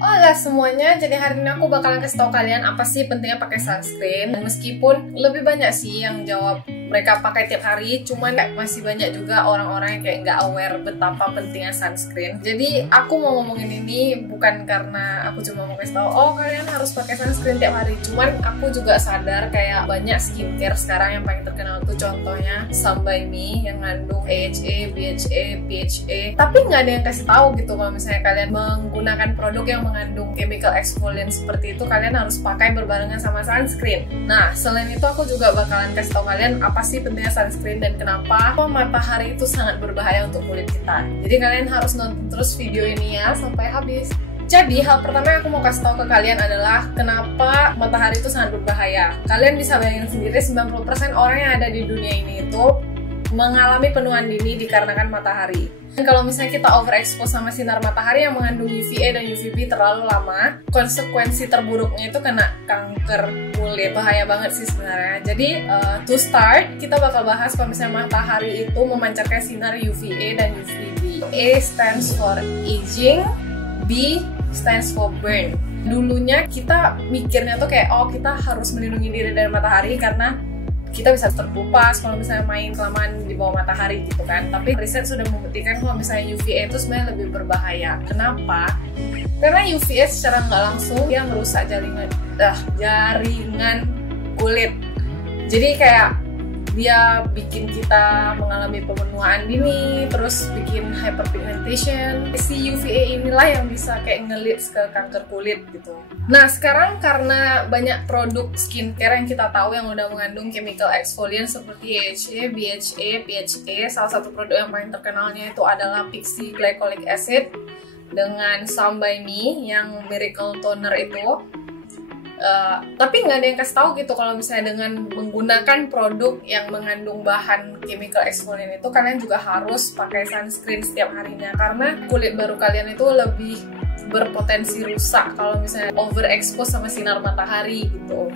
Halo semuanya, jadi hari ini aku bakalan kasih tahu kalian apa sih pentingnya pakai sunscreen. Meskipun lebih banyak sih yang jawab mereka pakai tiap hari, cuman masih banyak juga orang-orang yang kayak nggak aware betapa pentingnya sunscreen. Jadi aku mau ngomongin ini bukan karena aku cuma mau kasih tahu, oh kalian harus pakai sunscreen tiap hari. Cuman aku juga sadar kayak banyak skincare sekarang yang paling terkenal tuh contohnya Some by Me yang mengandung AHA, BHA, PHA. Tapi nggak ada yang kasih tahu gitu kalau misalnya kalian menggunakan produk yang mengandung chemical exfoliant seperti itu, kalian harus pakai berbarengan sama sunscreen. Nah, selain itu aku juga bakalan kasih tahu kalian apa sih pentingnya sunscreen dan kenapa matahari itu sangat berbahaya untuk kulit kita. Jadi kalian harus nonton terus video ini ya sampai habis. Jadi hal pertama yang aku mau kasih tahu ke kalian adalah kenapa matahari itu sangat berbahaya. Kalian bisa bayangin sendiri 90% orang yang ada di dunia ini itu mengalami penuaan dini dikarenakan matahari. Dan kalau misalnya kita overexpose sama sinar matahari yang mengandung UVA dan UVB terlalu lama, konsekuensi terburuknya itu kena kanker kulit. Bahaya banget sih sebenarnya. Jadi to start, kita bakal bahas kalau misalnya matahari itu memancarkan sinar UVA dan UVB. A stands for aging, B stands for burn. Dulunya kita mikirnya tuh kayak, oh kita harus melindungi diri dari matahari karena kita bisa terkelupas kalau misalnya main kelamaan di bawah matahari gitu kan. Tapi riset sudah membuktikan kalau misalnya UVA itu sebenarnya lebih berbahaya. Kenapa? Karena UVA secara nggak langsung dia merusak jaringan kulit. Jadi kayak dia bikin kita mengalami pemenuaan dini, terus bikin hyperpigmentation. Si UVA inilah yang bisa kayak nge-leads ke kanker kulit gitu. Nah sekarang karena banyak produk skincare yang kita tahu yang udah mengandung chemical exfoliant seperti AHA, BHA, PHA. Salah satu produk yang paling terkenalnya itu adalah Pixi Glycolic Acid dengan Some by Me yang Miracle Toner itu. Tapi nggak ada yang kasih tahu gitu kalau misalnya dengan menggunakan produk yang mengandung bahan chemical exfoliant itu kalian juga harus pakai sunscreen setiap harinya karena kulit baru kalian itu lebih berpotensi rusak kalau misalnya overexpose sama sinar matahari gitu.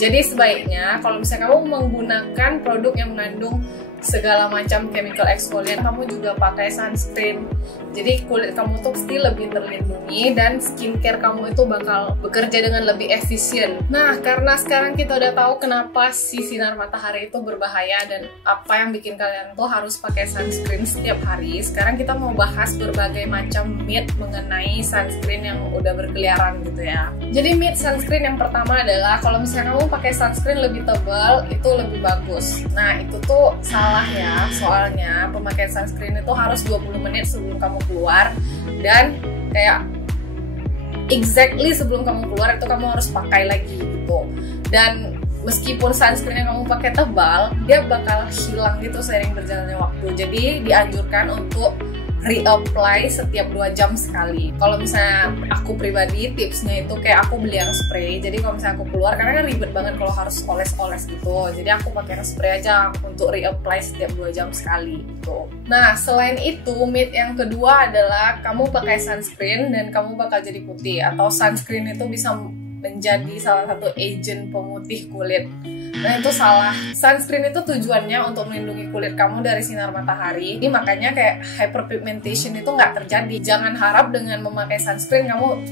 Jadi sebaiknya kalau misalnya kamu menggunakan produk yang mengandung segala macam chemical exfoliant, kamu juga pakai sunscreen. Jadi kulit kamu tuh pasti lebih terlindungi dan skincare kamu itu bakal bekerja dengan lebih efisien. Nah, karena sekarang kita udah tahu kenapa si sinar matahari itu berbahaya dan apa yang bikin kalian tuh harus pakai sunscreen setiap hari. Sekarang kita mau bahas berbagai macam myth mengenai sunscreen yang udah berkeliaran gitu ya. Jadi myth sunscreen yang pertama adalah kalau misalnya kamu pakai sunscreen lebih tebal itu lebih bagus. Nah, itu tuh salah ya, soalnya pemakaian sunscreen itu harus 20 menit sebelum kamu keluar dan kayak exactly sebelum kamu keluar itu kamu harus pakai lagi gitu. Dan meskipun sunscreen yang kamu pakai tebal, dia bakal hilang gitu seiring berjalannya waktu. Jadi dianjurkan untuk reapply setiap 2 jam sekali. Kalau misalnya aku pribadi tipsnya itu kayak aku beli yang spray. Jadi kalau misalnya aku keluar karena kan ribet banget kalau harus oles-oles gitu. Jadi aku pakai yang spray aja untuk reapply setiap 2 jam sekali gitu. Nah, selain itu myth yang kedua adalah kamu pakai sunscreen dan kamu bakal jadi putih atau sunscreen itu bisa menjadi salah satu agent pemutih kulit. Nah itu salah. Sunscreen itu tujuannya untuk melindungi kulit kamu dari sinar matahari. Ini makanya kayak hyperpigmentation itu nggak terjadi. Jangan harap dengan memakai sunscreen kamu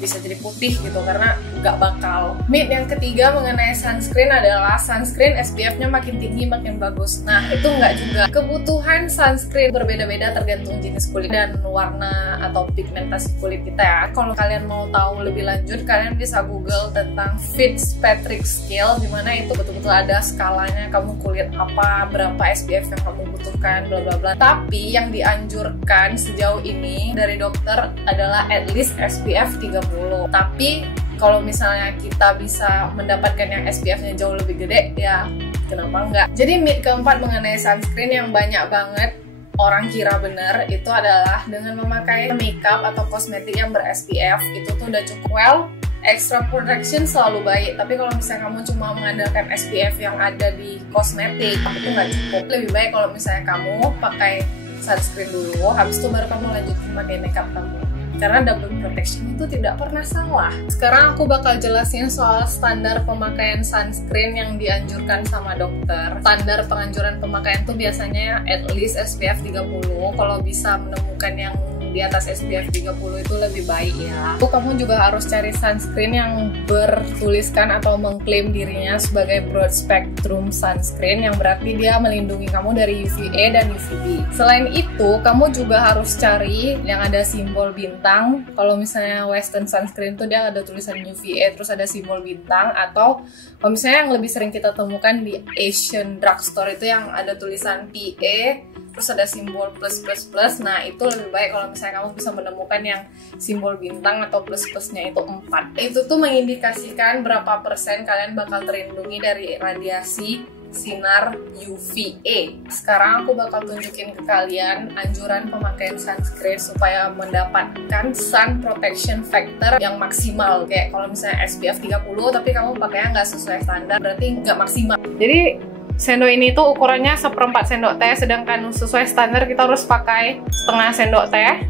bisa jadi putih gitu karena nggak bakal. Myth yang ketiga mengenai sunscreen adalah sunscreen SPF-nya makin tinggi makin bagus. Nah itu nggak juga. Kebutuhan sunscreen berbeda-beda tergantung jenis kulit dan warna atau pigmentasi kulit kita ya. Kalau kalian mau tahu lebih lanjut, kalian bisa Google tentang Fitzpatrick Scale, dimana itu betul-betul ada skalanya kamu kulit apa, berapa SPF yang kamu butuhkan, bla bla bla. Tapi yang dianjurkan sejauh ini dari dokter adalah at least SPF 30. Tapi kalau misalnya kita bisa mendapatkan yang SPF-nya jauh lebih gede, ya kenapa enggak? Jadi myth keempat mengenai sunscreen yang banyak banget orang kira bener itu adalah dengan memakai makeup atau kosmetik yang ber-SPF itu tuh udah cukup. Well, extra protection selalu baik, tapi kalau misalnya kamu cuma mengandalkan SPF yang ada di kosmetik itu nggak cukup. Lebih baik kalau misalnya kamu pakai sunscreen dulu, habis itu baru kamu lanjutin pakai makeup kamu. Karena double protection itu tidak pernah salah. Sekarang aku bakal jelasin soal standar pemakaian sunscreen yang dianjurkan sama dokter. Standar penganjuran pemakaian tuh biasanya at least SPF 30. Kalau bisa menemukan yang yang di atas SPF 30 itu lebih baik ya. Kamu juga harus cari sunscreen yang bertuliskan atau mengklaim dirinya sebagai broad spectrum sunscreen, yang berarti dia melindungi kamu dari UVA dan UVB. Selain itu, kamu juga harus cari yang ada simbol bintang. Kalau misalnya Western sunscreen tuh dia ada tulisan UVA terus ada simbol bintang, atau kalau misalnya yang lebih sering kita temukan di Asian drugstore itu yang ada tulisan PA terus ada simbol plus plus plus. Nah itu lebih baik kalau misalnya kamu bisa menemukan yang simbol bintang atau plus plusnya itu 4. Itu tuh mengindikasikan berapa persen kalian bakal terlindungi dari radiasi sinar UVA. Sekarang aku bakal tunjukin ke kalian anjuran pemakaian sunscreen supaya mendapatkan sun protection factor yang maksimal. Kayak kalau misalnya SPF 30 tapi kamu pakainya nggak sesuai standar, berarti nggak maksimal. Jadi sendok ini tuh ukurannya 1/4 sendok teh, sedangkan sesuai standar kita harus pakai setengah sendok teh.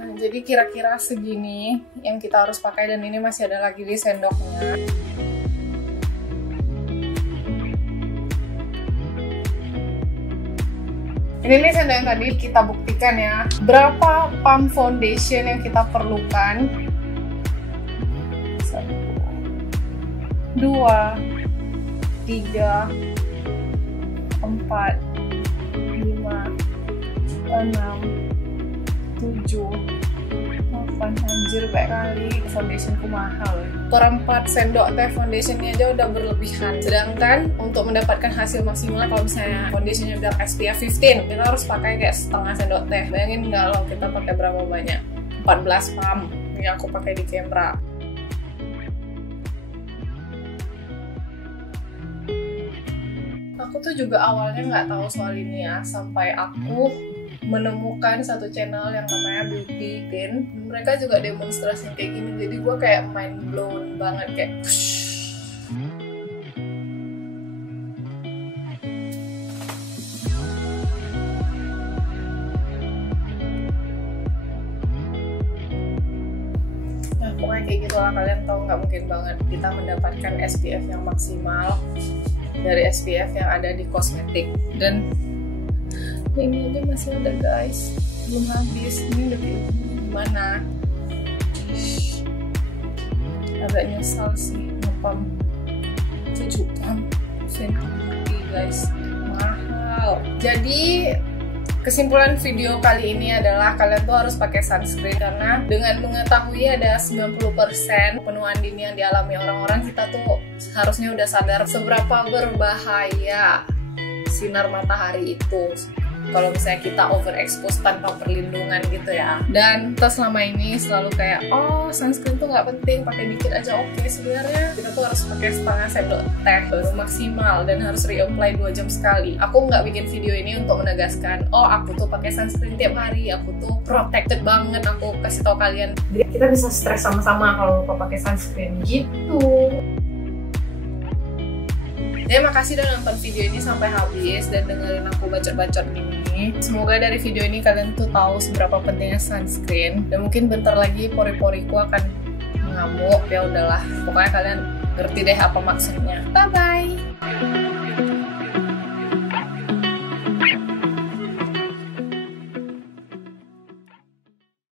Nah, jadi kira-kira segini yang kita harus pakai, dan ini masih ada lagi di sendoknya. Ini nih sendok yang tadi kita buktikan ya. Berapa pump foundation yang kita perlukan? 1, 2, 3, 4, 5, 6, 7, 8. Anjir banyak kali. Foundationku mahal. 4 sendok teh foundationnya aja udah berlebihan. Sedangkan untuk mendapatkan hasil maksimal, kalau misalnya foundationnya bilang SPF 15, kita harus pakai kayak setengah sendok teh. Bayangin kalau kita pakai berapa banyak? 14 pump yang aku pakai di Kemra. Aku tuh juga awalnya nggak tahu soal ini ya, sampai aku menemukan satu channel yang namanya Beauty Pin. Mereka juga demonstrasi kayak gini, jadi gue kayak mind blown banget, kayak nah pokoknya kayak gitu lah. Kalian tahu nggak, mungkin banget kita mendapatkan SPF yang maksimal dari SPF yang ada di kosmetik. Dan ini aja masih ada guys, belum habis. Ini udah kayak gimana, agak nyesal sih ngepam 7 pump senti guys, mahal. Jadi kesimpulan video kali ini adalah kalian tuh harus pakai sunscreen, karena dengan mengetahui ada 90% penuaan dini yang dialami orang-orang, kita tuh harusnya udah sadar seberapa berbahaya sinar matahari itu kalau misalnya kita overexpose tanpa perlindungan gitu ya. Dan kita selama ini selalu kayak, oh sunscreen tuh nggak penting, pakai dikit aja oke. Sebenarnya kita tuh harus pakai setengah sendok teh baru maksimal, dan harus reapply 2 jam sekali. Aku nggak bikin video ini untuk menegaskan, oh aku tuh pakai sunscreen tiap hari, aku tuh protected banget. Aku kasih tau kalian, jadi kita bisa stres sama-sama kalau lupa pakai sunscreen gitu. Terima kasih udah nonton video ini sampai habis dan dengerin aku bacot-bacot ini. Semoga dari video ini kalian tuh tahu seberapa pentingnya sunscreen, dan mungkin bentar lagi pori-poriku akan mengamuk. Ya udahlah, pokoknya kalian ngerti deh apa maksudnya. Bye bye.